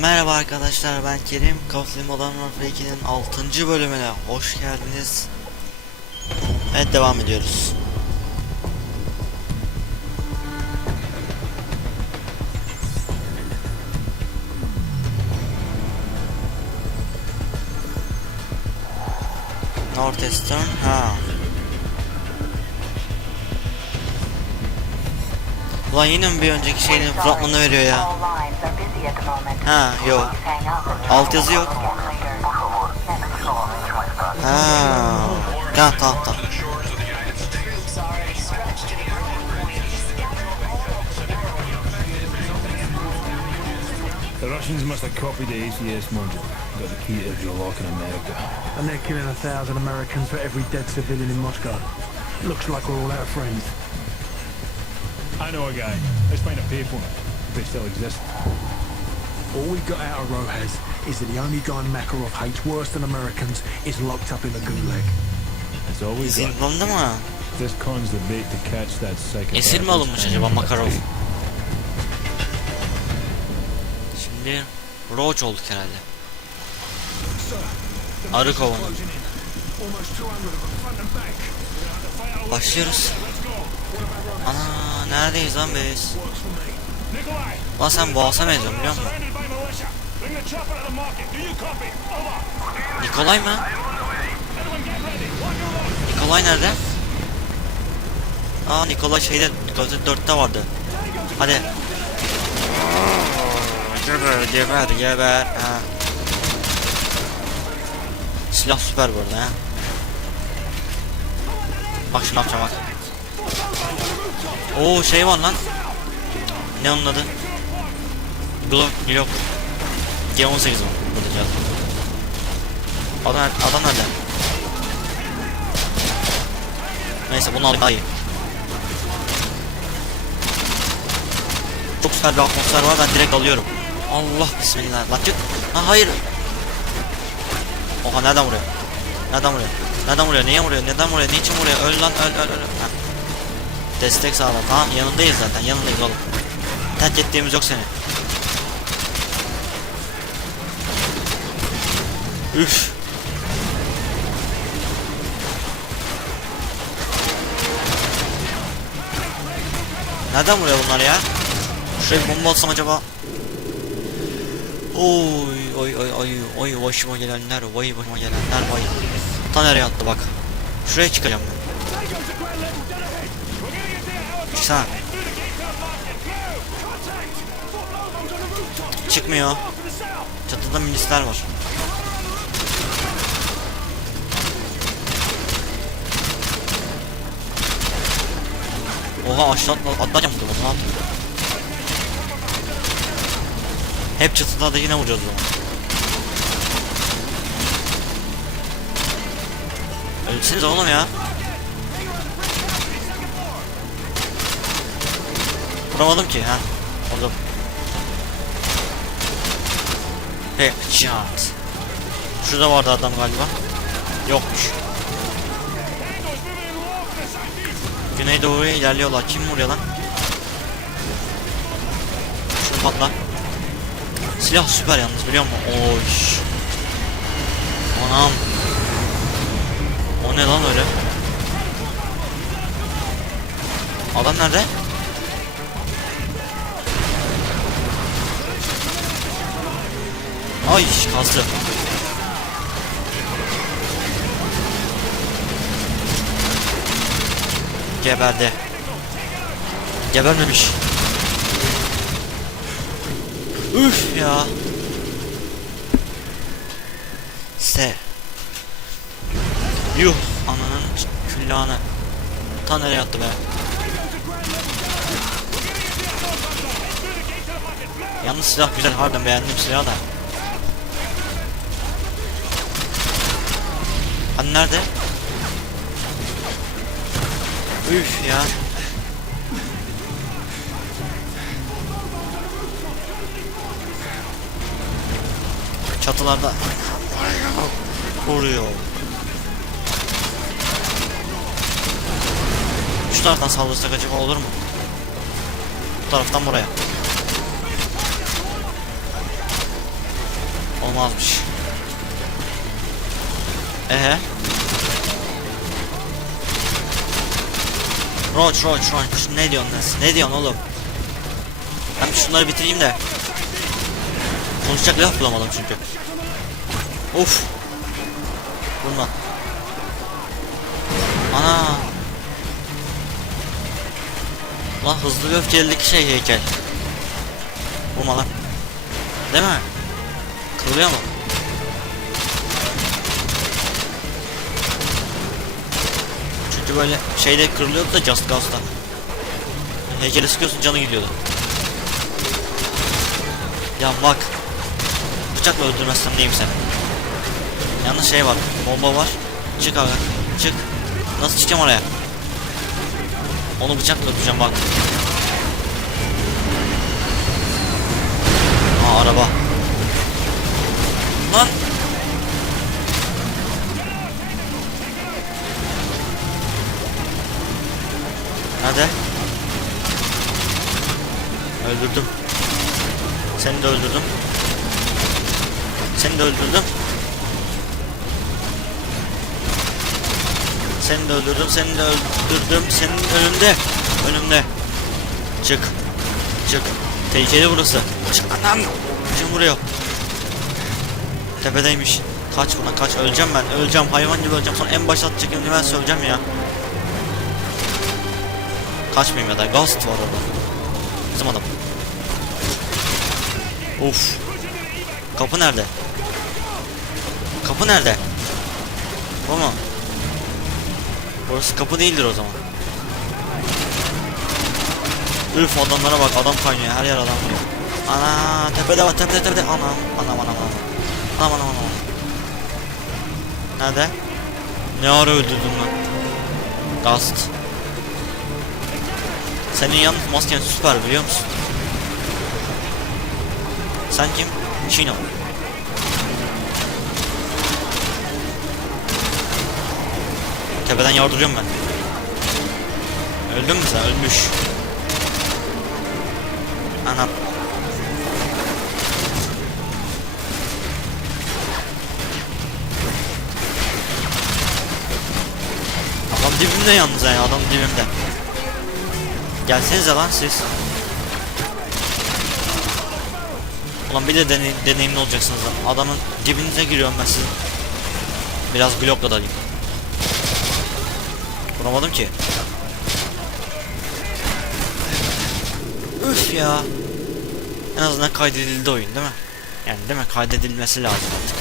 Merhaba arkadaşlar ben Kerim Coffee Modern Warfare 2'nin 6. bölümüne hoş geldiniz. Evet devam ediyoruz. Northeastern ha. Ulan yine mi bir önceki şeyin fragmanını veriyor ya? Ha yok. Alt yazı yok. Ha. Tamam tamam tamam. The Russians must have copied the ACS module. Got the key to the lock in America. And they're killing a thousand Americans for every dead civilian in Moscow. Looks like we're all out of friends. I know a guy. Let's find a payphone. If they still exist. All we got out of Rojas is that the only guy Makarov hates worse than Americans is locked up in the gulag. We got. Zindandı mı? This con's the bait to catch that psychopath. Esir mi alınmış acaba Makarov? Şimdi Roach olduk herhalde. Arı kovanı. Başlıyoruz. Ana neredeyiz lan biz? Lan sen boğasa benziyorsun biliyor musun? Nikolay mı? Nikolay nerede? Aa Nikolay şeyde Gazete 4'te vardı. Hadi. Geber geber geber. Silah süper bu arada ha. Bak şunu yapacağım bak. Oo şey var lan. Ne onun adı? Glock, Glock. G18 var burada cihaz. Adam, adam nerede? Neyse bunu alayım daha iyi. Çok güzel bir atmosfer var ben direkt alıyorum. Allah bismillah. Lan çık. Ha hayır. Oha nereden vuruyor? Nereden vuruyor? Nereden vuruyor? Niye vuruyor? Neden vuruyor? Niçin vuruyor? Öl lan öl öl öl. Ha. Destek sağla. Tamam yanındayız zaten yanındayız oğlum. Terk ettiğimiz yok seni. Üf. Nereden vuruyor bunlar ya? Şuraya bir bomba atsam acaba? Oy oy oy oy oy başıma gelenler vay başıma gelenler vay. Ta nereye attı bak. Şuraya çıkacağım ben. Çıksana. Çıkmıyor. Çatıda milisler var. Oha aşağı atla, atlayacağım burada at. Hep çatıda da yine vuracağız o zaman. Ölseniz oğlum ya. Vuramadım ki ha. Orada. Headshot. Şurada vardı adam galiba. Yokmuş. Güneydoğu'ya ilerliyorlar. Kim vuruyor lan? Şunu patla. Silah süper yalnız biliyor musun? Oy. Anam. Ne lan öyle? Adam nerede? Ay kastı. Geberdi. Gebermemiş. Üf ya. Yuh ananın küllanı. Ta nereye attı be? Yalnız silah güzel harbiden beğendim silahı da. Hani nerede? Üf ya. Çatılarda vuruyor. Taraftan saldırsak acaba olur mu? Bu taraftan buraya. canım azmış. Ehe. Roach Roach Roach ne diyorsun lan? Ne diyorsun oğlum? Ben şunları bitireyim de. Konuşacak laf bulamadım çünkü. Of. Vurma. Ana. Lan hızlı ve öfkelideki şey heykel. Vurma lan. Değil mi? Kırılıyor mu? Çünkü böyle şeyde kırılıyordu da Just Cause'da. Heykeli sıkıyorsun canı gidiyordu. Ya bak. Bıçakla öldürmezsem neyim sen? Yalnız şey var. Bomba var. Çık abi. Çık. Nasıl çıkacağım oraya? Onu bıçakla öldüreceğim bak. Aa araba. Lan. Nerede? Öldürdüm. Seni de öldürdüm. Seni de öldürdüm. Seni de öldürdüm. Seni de öldürdüm. Senin önünde. Önümde. Çık. Çık. Tehlikeli burası. Çık anam. Kim vuruyor? Tepedeymiş. Kaç buna kaç. Öleceğim ben. Öleceğim. Hayvan gibi öleceğim. Sonra en başta atacak ben söyleyeceğim ya. Kaçmayayım ya da. Ghost var orada. Bizim adam. Of. Kapı nerede? Kapı nerede? Bu mu? Burası kapı değildir o zaman. Üf adamlara bak adam kaynıyor her yer adam kaynıyor. Ana tepede var tepede tepede anam anam anam anam. Anam anam anam. Nerede? Ne ara öldürdün lan? Gast. Senin yalnız masken süper biliyor musun? Sen kim? Chino. Tepeden yardırıyorum ben. Öldün mü sen? Ölmüş. Anam. Adam dibimde yalnız yani adam dibimde. Gelsenize lan siz. Ulan bir de deney deneyimli olacaksınız lan. Adamın dibinize giriyorum ben sizin. Biraz blokla dalayım. Vuramadım ki. Üf ya. En azından kaydedildi oyun değil mi? Yani değil mi? Kaydedilmesi lazım artık.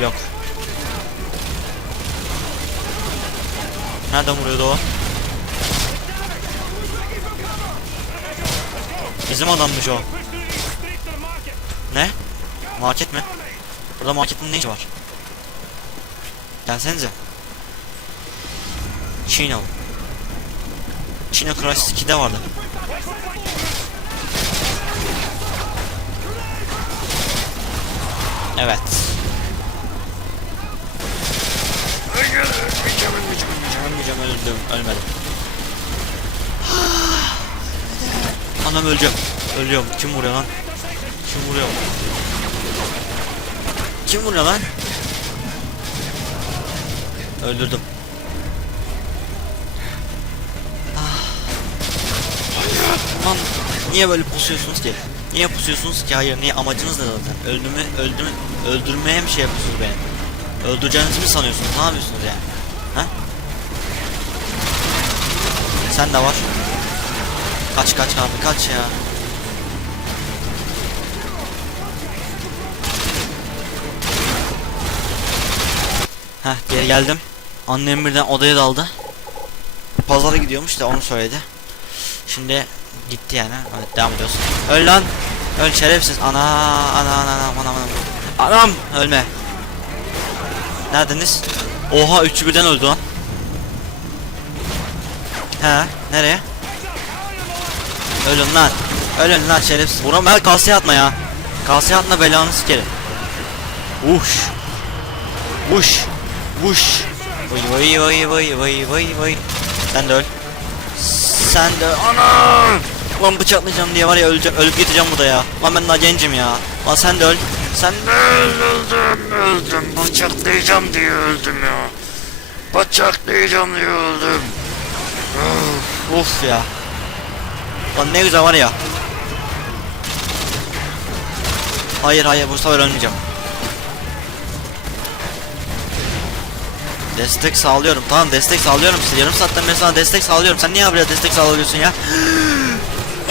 Blok. Nereden vuruyordu o? Bizim adammış o. Ne? Market mi? Burada marketin ne işi var? Gelsenize. Chino. Chino Crisis 2'de vardı. Evet. Ölmeyeceğim, öldüm, ölmedim. Anam öleceğim. Ölüyorum. Kim vuruyor lan? Kim vuruyor? Kim vuruyor lan? Öldürdüm. Niye böyle pusuyorsunuz ki? Niye pusuyorsunuz ki? Hayır, niye amacınız ne zaten? Öldürme, öldürme, öldürmeye mi şey yapıyorsunuz beni? Öldüreceğinizi mi sanıyorsunuz? Ne yapıyorsunuz yani? Ha? Sen de var. Kaç kaç abi kaç ya. Heh geri geldim. Annem birden odaya daldı. Pazara gidiyormuş da onu söyledi. Şimdi gitti yani. Evet devam ediyoruz. Öl lan. Öl şerefsiz. Ana ana ana ana ana ana. Anam ölme. Neredeniz? Oha üçü birden öldü lan. He nereye? Ölün lan. Ölün lan şerefsiz. Vuram ben kasaya atma ya. Kasaya atma belanı sikerim. Uş. Uş. Uş. Vay vay vay vay vay vay vay. Sen de öl. Sen de ana. Lan bıçaklayacağım diye var ya öleceğim, ölüp gideceğim burada ya. Lan ben daha gencim ya. Lan sen de öl. Sen de Öldüm, öldüm. Bıçaklayacağım diye öldüm ya. Bıçaklayacağım diye öldüm. Uf ya. Lan ne güzel var ya. Hayır hayır bu sefer ölmeyeceğim. Destek sağlıyorum. Tamam destek sağlıyorum size. Yarım saatten beri sana destek sağlıyorum. Sen niye buraya destek sağlıyorsun ya?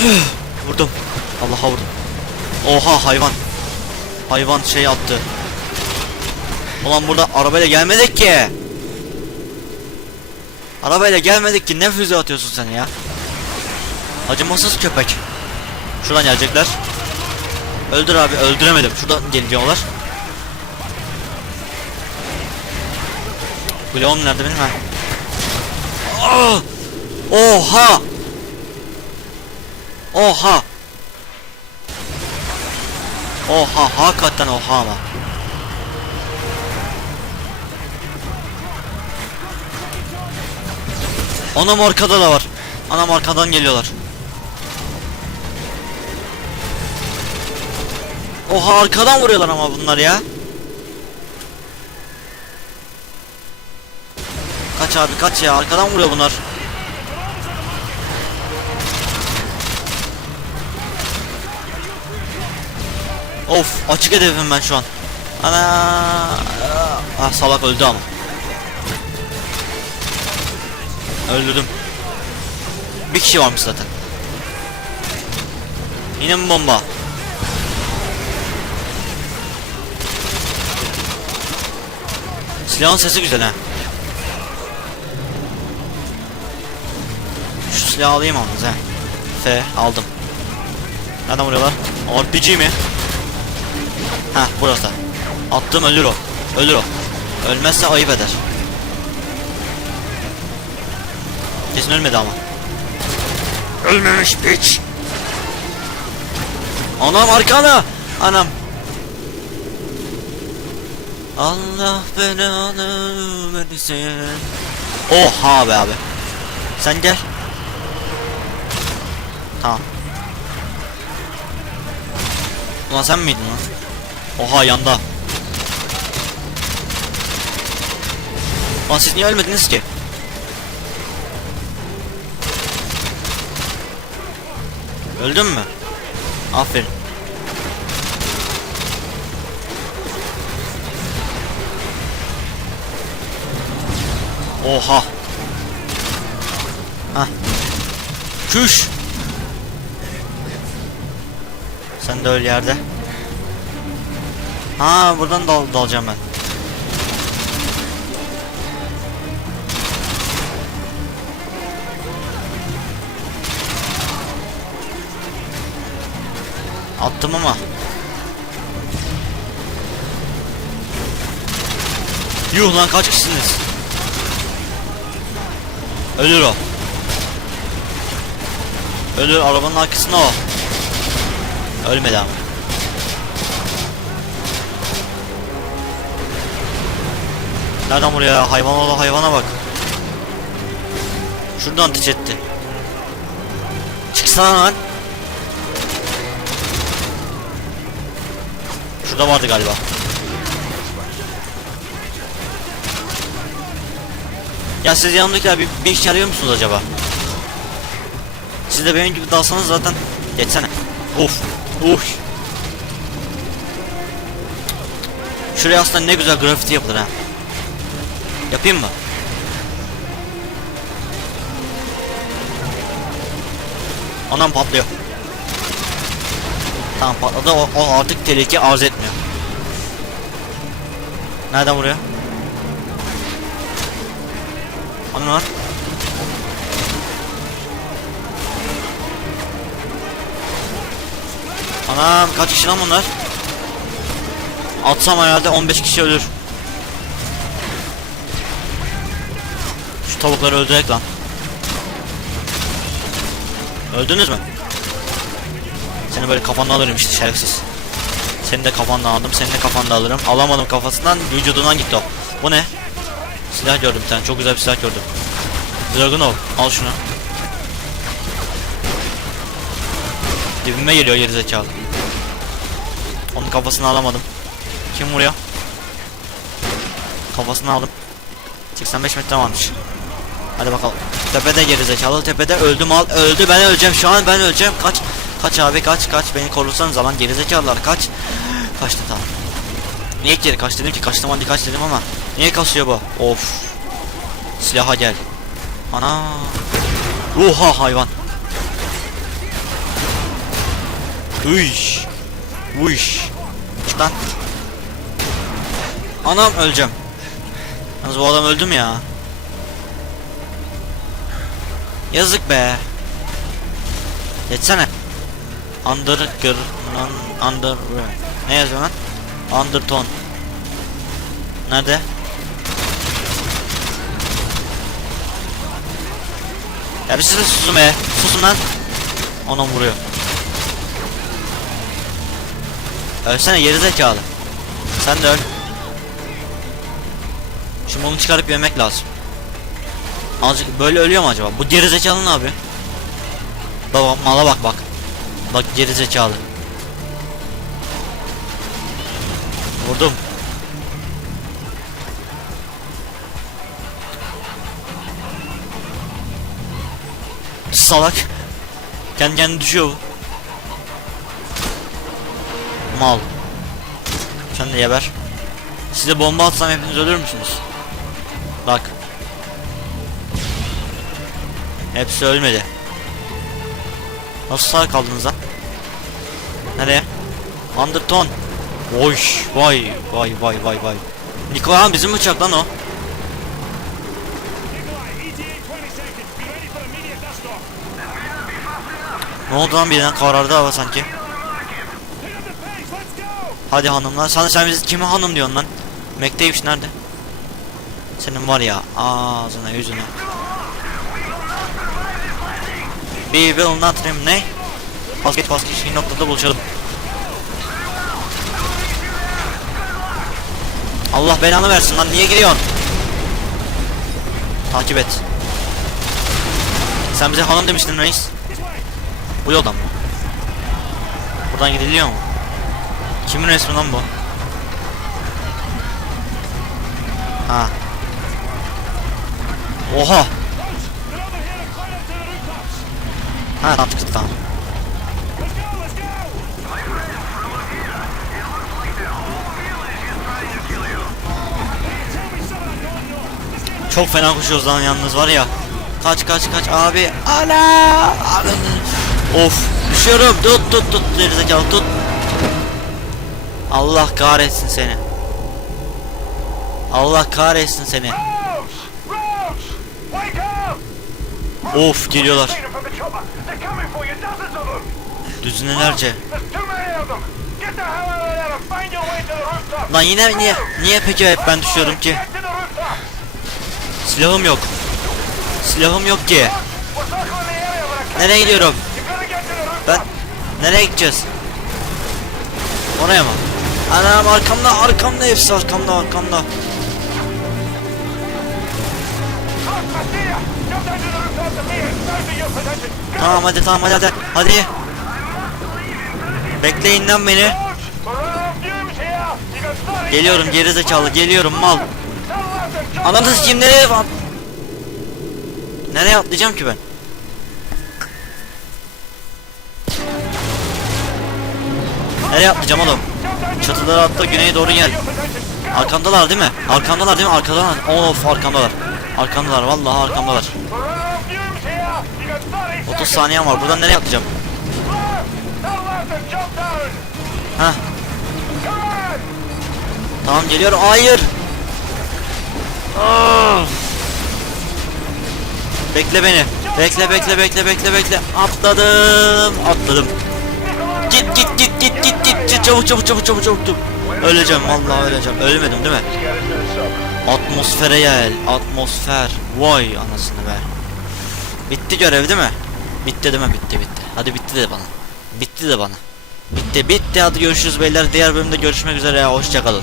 vurdum. Allah'a vurdum. Oha hayvan. Hayvan şey attı. Ulan burada arabayla gelmedik ki. Arabayla gelmedik ki ne füze atıyorsun sen ya? Acımasız köpek. Şuradan gelecekler. Öldür abi öldüremedim. Şuradan geliyorlar. Bloğum nerede benim ha? Ah! Oha! Oha! Oha hakikaten oha ama. Anam arkada da var. Anam arkadan geliyorlar. Oha arkadan vuruyorlar ama bunlar ya. Kaç abi kaç ya arkadan vuruyor bunlar. Of açık hedefim ben şu an. Ana ah salak öldü ama. Öldürdüm. Bir kişi varmış zaten. Yine mi bomba? Silahın sesi güzel ha. Şu silahı alayım yalnız ha. F aldım. Nereden vuruyorlar? RPG mi? Ha burası. Attım ölür o. Ölür o. Ölmezse ayıp eder. Kesin ölmedi ama. Ölmemiş piç. Anam arkana. Anam. Allah belanı versin. Oha be abi. Sen gel. Tamam. Ulan sen miydin lan? Oha yanda. Lan siz niye ölmediniz ki? Öldün mü? Aferin. Oha. Hah. Küş. Sen de öl yerde. Ha buradan dal dalacağım ben. Attım ama. Yuh lan kaç kişisiniz? Ölür o. Ölür arabanın arkasında o. Ölmedi ama. Nereden buraya? Hayvan oğlu hayvana bak. Şuradan ateş etti. Çıksana lan. Şurada vardı galiba. Ya siz yanımdakiler bir, bir iş yarıyor musunuz acaba? Siz de benim gibi dalsanız zaten geçsene. Of. Uf. Şuraya aslında ne güzel grafiti yapılır ha. Yapayım mı? Anam patlıyor. Tamam patladı o, o artık tehlike arz etmiyor. Nereden vuruyor? Anam var. Anam kaç kişi lan bunlar? Atsam herhalde 15 kişi ölür. Şu tavukları öldürek lan. Öldünüz mü? Seni böyle kafandan alırım işte şerefsiz. Seni de kafandan aldım, seni de kafandan alırım. Alamadım kafasından, vücudundan gitti o. Bu ne? Silah gördüm bir tane, çok güzel bir silah gördüm. Dragunov, al şunu. Dibime geliyor gerizekalı. Onun kafasını alamadım. Kim vuruyor? Kafasını aldım. 85 metre varmış. Hadi bakalım. Tepede gerizekalı tepede öldü mal öldü ben öleceğim şu an ben öleceğim kaç kaç abi kaç kaç beni korursanız zaman gerizekalılar kaç kaçtı tamam. Niye geri kaç dedim ki kaçtım hadi kaç dedim ama niye kasıyor bu of silaha gel ana oha hayvan Uyş Uyş Çık lan. Anam öleceğim. Yalnız bu adam öldü mü ya? Yazık be. Geçsene. Under gır nan- Under Ne yazıyor lan? Undertone. Nerede? Ya bir size susun be. Susun lan. Anam vuruyor Ölsene gerizekalı. Sen de öl. Şimdi onu çıkarıp yemek lazım. Azıcık böyle ölüyor mu acaba? Bu gerizekalı ne abi? Baba mala bak bak. Bak gerizekalı. Vurdum. Salak. Kendi kendine düşüyor bu. Mal. Sen de geber. Size bomba atsam hepiniz ölür müsünüz? Bak. Hepsi ölmedi. Nasıl sağ kaldınız lan? Nereye? Underton. Oy, vay, vay, vay, vay, vay. Nikola bizim uçak lan o. Nikolai, ETA 20 seconds. Be ready for immediate dust off. Ne oldu lan birden karardı hava sanki. Pick up the pace. Let's go. Hadi hanımlar. Sen sen biz kime hanım diyorsun lan? McDavid nerede? Senin var ya ağzına yüzüne. We will not rem ne? Geç iyi noktada buluşalım. Allah belanı versin lan niye giriyorsun? Takip et. Sen bize hanım demiştin reis. Bu yoldan mı? Buradan gidiliyor mu? Kimin resmi lan bu? Ha. Oha. Ha tamam çıktı tamam. Çok fena koşuyoruz lan yalnız var ya. Kaç kaç kaç abi. Ana. Of. Düşüyorum. Tut tut tut. Gerizekalı tut. Allah kahretsin seni. Allah kahretsin seni. Of geliyorlar. Düzinelerce. Lan yine niye niye peki hep ben düşüyorum ki? Silahım yok. Silahım yok ki. Nereye gidiyorum? Ben nereye gideceğiz? Oraya mı? Anam arkamda arkamda hepsi arkamda arkamda. Tamam hadi tamam hadi hadi. Hadi. Bekleyin lan beni. Rose, we're running on fumes here. You got 30 Geliyorum geri zekalı geliyorum mal. Ananı sikeyim nereye at? Nereye atlayacağım ki ben? Nereye atlayacağım oğlum? Çatılara atla güneye doğru gel. Arkamdalar değil mi? Arkamdalar değil mi? Arkadan. Of arkamdalar. Arkamdalar vallahi got 30 30 seconds. saniyem var. Buradan nereye atlayacağım? On. Tamam geliyorum. Hayır. Of. Bekle beni. Bekle bekle bekle bekle bekle. Atladım. Atladım. Git. git. Çabuk çabuk çabuk çabuk çabuk. çabuk. Öleceğim vallahi öleceğim. Ölmedim değil mi? Atmosfere gel. Atmosfer. Vay anasını be. Bitti görev değil mi? Bitti değil mi? Bitti bitti. Hadi bitti de bana. Bitti de bana. Bitti bitti hadi görüşürüz beyler. Diğer bölümde görüşmek üzere. Hoşçakalın.